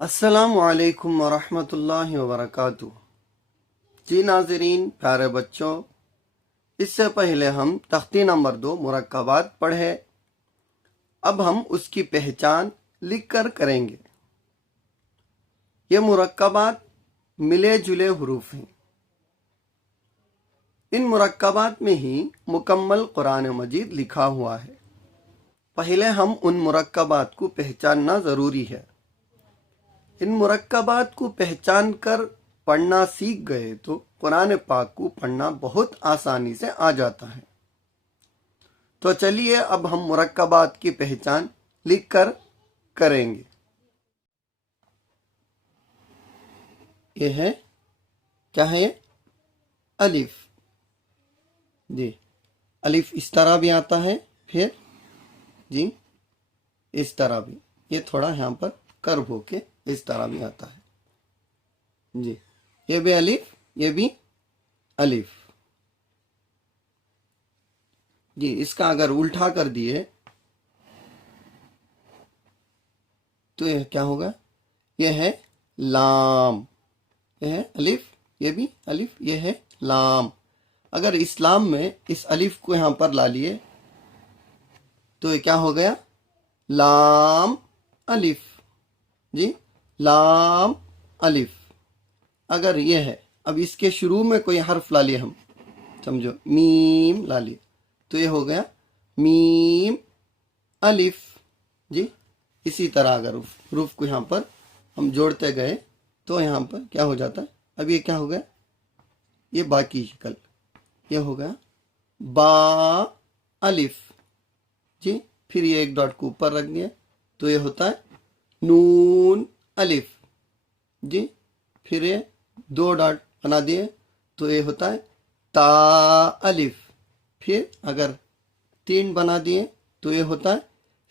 السلام علیکم ورحمۃ اللہ وبرکاتہ۔ جی ناظرین، پیارے بچوں، اس سے پہلے ہم تختی نمبر 2 مرکبات پڑھے۔ اب ہم اس کی پہچان لکھ کر کریں گے۔ یہ مرکبات ملے جلے حروف ہیں۔ ان مرکبات میں ہی مکمل قرآن مجید لکھا ہوا ہے۔ پہلے ہم ان مرکبات کو پہچاننا ضروری ہے۔ ان مرکبات کو پہچان کر پڑھنا سیکھ گئے تو قرآن پاک کو پڑھنا بہت آسانی سے آ جاتا ہے۔ تو چلیے اب ہم مرکبات کی پہچان لکھ کر کریں گے۔ یہ ہے کیا ہے؟ الف۔ جی، الف اس طرح بھی آتا ہے، پھر جی اس طرح بھی، یہ تھوڑا یہاں پر کرو ہو کے اس طرح بھی آتا ہے۔ جی، یہ بھی الف، یہ بھی الف۔ جی، اس کا اگر الٹا کر دیے تو یہ کیا ہوگا؟ یہ ہے لام۔ یہ ہے الف، یہ بھی الف، یہ ہے لام۔ اگر اس لام میں اس الف کو یہاں پر لا لیے تو یہ کیا ہو گیا؟ لام الف۔ جی، لام الف۔ اگر یہ ہے، اب اس کے شروع میں کوئی حرف لا لیے ہم، سمجھو میم لا لیے تو یہ ہو گیا میم الف۔ جی، اسی طرح اگر حروف کو یہاں پر ہم جوڑتے گئے تو یہاں پر کیا ہو جاتا ہے؟ اب یہ کیا ہو گیا؟ یہ با کی شکل، یہ ہو گیا با الف۔ جی، پھر یہ ایک ڈاٹ کو اوپر رکھ دیا تو یہ ہوتا ہے نون الف۔ جی، پھر یہ دو ڈاٹ بنا دیے تو یہ ہوتا ہے تا الف۔ پھر اگر تین بنا دیے تو یہ ہوتا ہے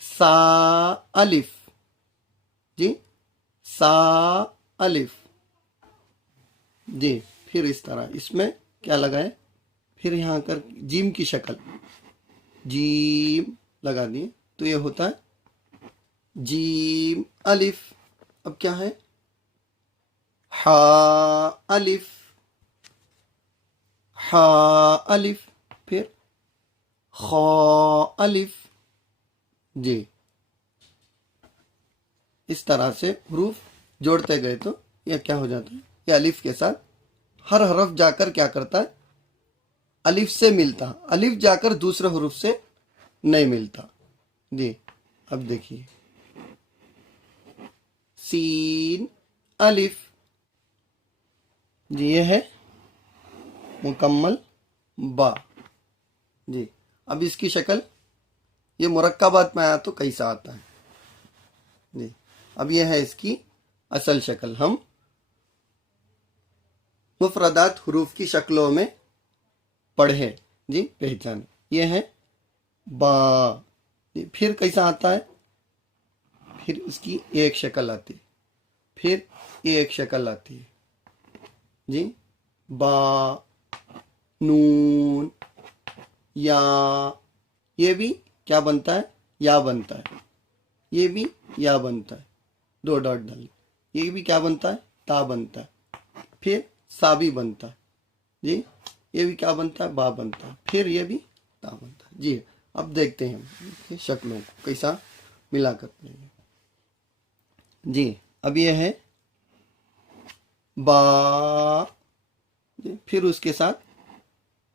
سا الف۔ جی، سا الف۔ جی، پھر اس طرح اس میں کیا لگائے؟ پھر یہاں کر جیم کی شکل، جیم لگا دیے تو یہ ہوتا ہے جیم الف۔ اب کیا ہے؟ ہا الف، ہا الف، پھر خا الف۔ جی، اس طرح سے حروف جوڑتے گئے تو یہ کیا ہو جاتا ہے؟ یہ الف کے ساتھ ہر حرف جا کر کیا کرتا ہے؟ الف سے ملتا، الف جا کر دوسرے حروف سے نہیں ملتا۔ جی، اب دیکھیے سین الف۔ جی، یہ ہے مکمل با۔ جی، اب اس کی شکل یہ مرکبات میں آیا تو کیسا آتا ہے؟ جی، اب یہ ہے اس کی اصل شکل۔ ہم مفردات حروف کی شکلوں میں پڑھے، جی پہچانے۔ یہ ہے با۔ جی، پھر کیسا آتا ہے؟ پھر اس کی ایک شکل آتی ہے، پھر ایک شکل آتی ہے۔ جی، با، نون، یا، یہ بھی کیا بنتا ہے؟ یا بنتا ہے۔ یہ بھی یا بنتا ہے، دو ڈاٹ ڈال۔ یہ بھی کیا بنتا ہے؟ تا بنتا ہے۔ پھر سا بھی بنتا ہے۔ جی، یہ بھی کیا بنتا ہے؟ با بنتا ہے۔ پھر یہ بھی تا بنتا ہے۔ جی، اب دیکھتے ہیں ہم شکلوں کو کیسا ملا کرتے ہیں۔ جی، اب یہ ہے با۔ جی، پھر اس کے ساتھ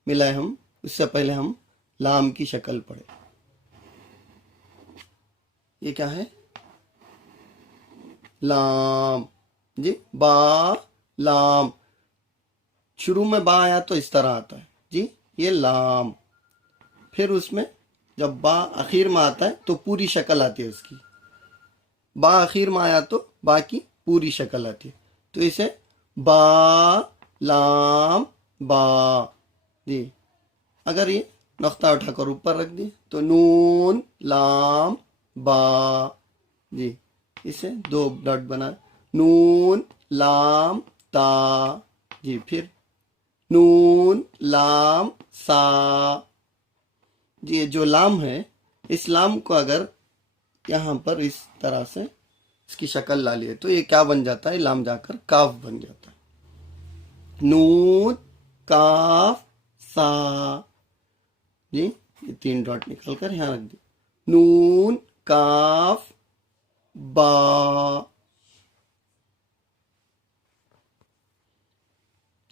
ملائے ہم، اس سے پہلے ہم لام کی شکل پڑھے۔ یہ کیا ہے؟ لام۔ جی، با لام۔ شروع میں با آیا تو اس طرح آتا ہے۔ جی، یہ لام۔ پھر اس میں جب با اخیر میں آتا ہے تو پوری شکل آتی ہے اس کی۔ با اخیر میں آیا تو با کی پوری شکل آتی ہے، تو اسے با لام با۔ جی، اگر یہ نقطہ اٹھا کر اوپر رکھ دی تو نون لام با۔ جی، اسے دو ڈاٹ بنا، نون لام تا۔ جی، پھر نون لام سا۔ جی، یہ جو لام ہے، اس لام کو اگر یہاں پر اس طرح سے اس کی شکل لا لیے تو یہ کیا بن جاتا ہے؟ لام جا کر کاف بن جاتا ہے. نون کاف سا. جی یہ 3 ڈاٹ نکال کر یہاں رکھ دی. نون کاف با.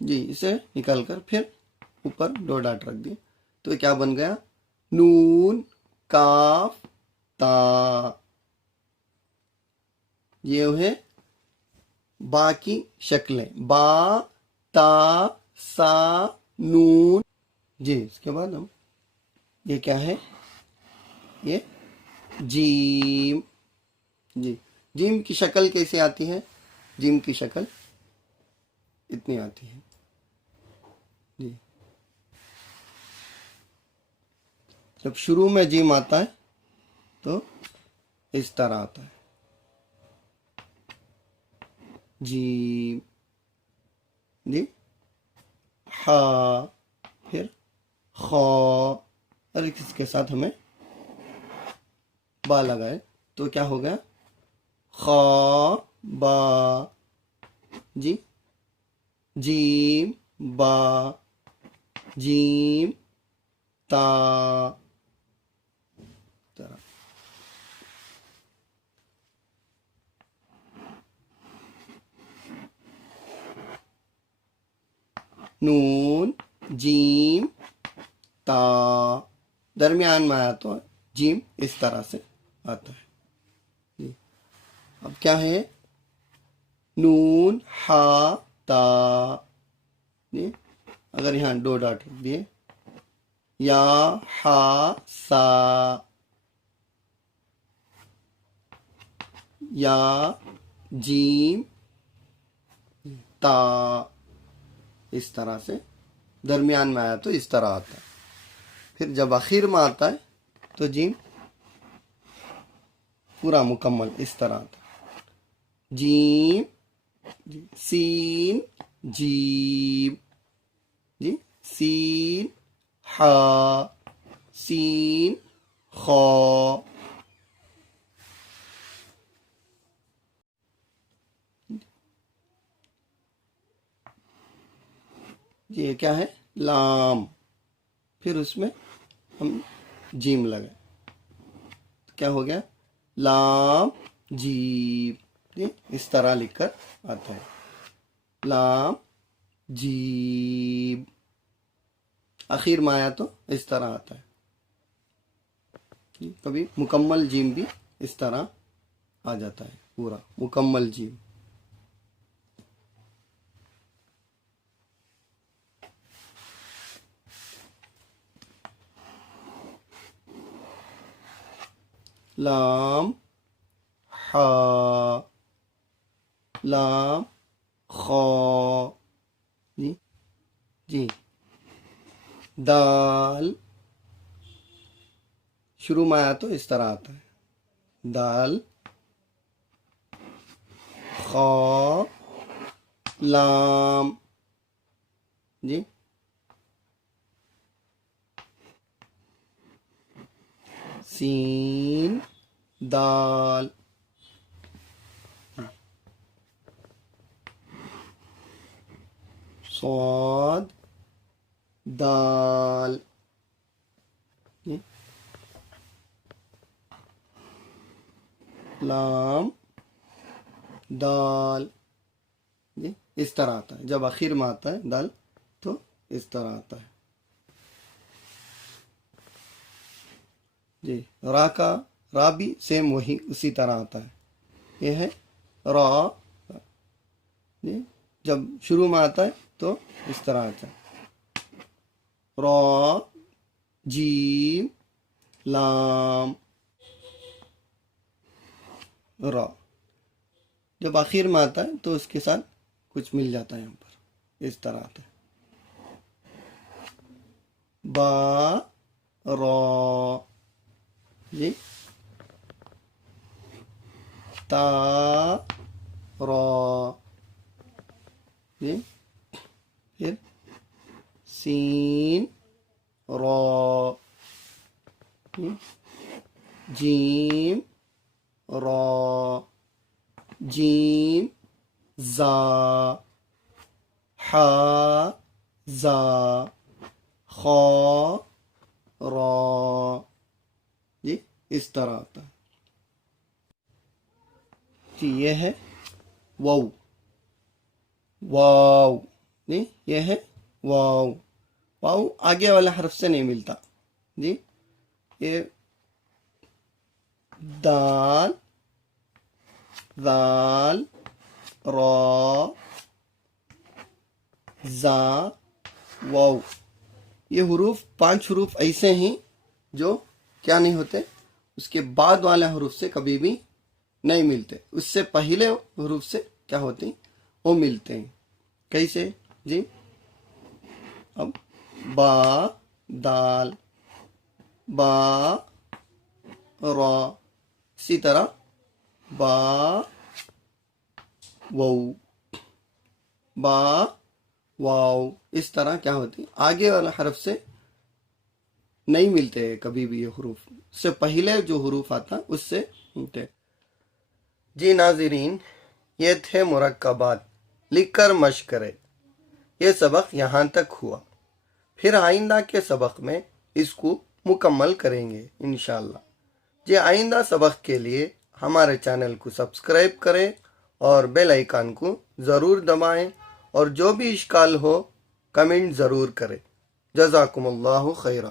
جی اسے نکال کر پھر اوپر 2 ڈاٹ رکھ دیے تو کیا بن گیا؟ نون کاف تا. یہ ہے با کی شکلیں. با تا سا نون. جی اس کے بعد ہم یہ کیا ہے؟ یہ جیم. جی جیم کی شکل کیسے آتی ہے؟ جیم کی شکل اتنی آتی ہے. جی جب شروع میں جیم آتا ہے تو اس طرح آتا ہے. جیم. جی ہا. پھر خا. اور اس کے ساتھ ہمیں با لگائے تو کیا ہو گیا؟ خا با. جی جیم با. جیم تا. نون جیم تا. درمیان میں آیا تو جیم اس طرح سے آتا ہے. جی اب کیا ہے؟ نون ہا تا. جی اگر یہاں 2 ڈاٹ رکھ دیے. یا ہا سا. یا جیم تا. اس طرح سے درمیان میں آیا تو اس طرح آتا ہے. پھر جب آخر میں آتا ہے تو جیم پورا مکمل اس طرح آتا ہے. جیم سین جیم. جی سین ہا. سین خا. جی یہ کیا ہے؟ لام. پھر اس میں ہم جیم لگائے کیا ہو گیا؟ لام جیم. جی اس طرح لکھ کر آتا ہے. لام جیم. آخر میں آیا تو اس طرح آتا ہے. کبھی مکمل جیم بھی اس طرح آ جاتا ہے. پورا مکمل جیم. لام ہا. لام خا. جی جی دال. شروع میں آیا تو اس طرح آتا ہے. دال خا. لام. جی سین دال. صاد دال. لام دال. جی اس طرح آتا ہے. جب آخر میں آتا ہے دال تو اس طرح آتا ہے. جی را کا را بھی سیم وہی اسی طرح آتا ہے. یہ ہے را. جی جب شروع میں آتا ہے تو اس طرح آتا ہے. را جیم لام را. جب آخر میں آتا ہے تو اس کے ساتھ کچھ مل جاتا ہے. یہاں پر اس طرح آتا ہے. با را. جی تا را. جی پھر سین را. جیم را. جیم زا حا زا خا را، جی اس طرح آتا ہے. جی یہ ہے واو، واو، جی یہ ہے واو. واو آگے والے حرف سے نہیں ملتا. جی یہ دال، ذال، را، زا، واو. یہ حروف 5 حروف ایسے ہیں جو کیا نہیں ہوتے، اس کے بعد والے حروف سے کبھی بھی نہیں ملتے، اس سے پہلے حروف سے کیا ہوتے ہیں وہ ملتے ہیں. کیسے؟ جی اب با دال، با را، اسی طرح با واو، با واو. اس طرح کیا ہوتی آگے والے حرف سے نہیں ملتے کبھی بھی. یہ حروف سے پہلے جو حروف آتا اس سے ملتے. جی ناظرین، یہ تھے مرکبات، لکھ کر مشق کرے. یہ سبق یہاں تک ہوا، پھر آئندہ کے سبق میں اس کو مکمل کریں گے انشاءاللہ. جی آئندہ سبق کے لیے ہمارے چینل کو سبسکرائب کریں اور بیل آئیکن کو ضرور دبائیں، اور جو بھی اشکال ہو کمنٹ ضرور کریں. جزاکم اللہ خیرہ.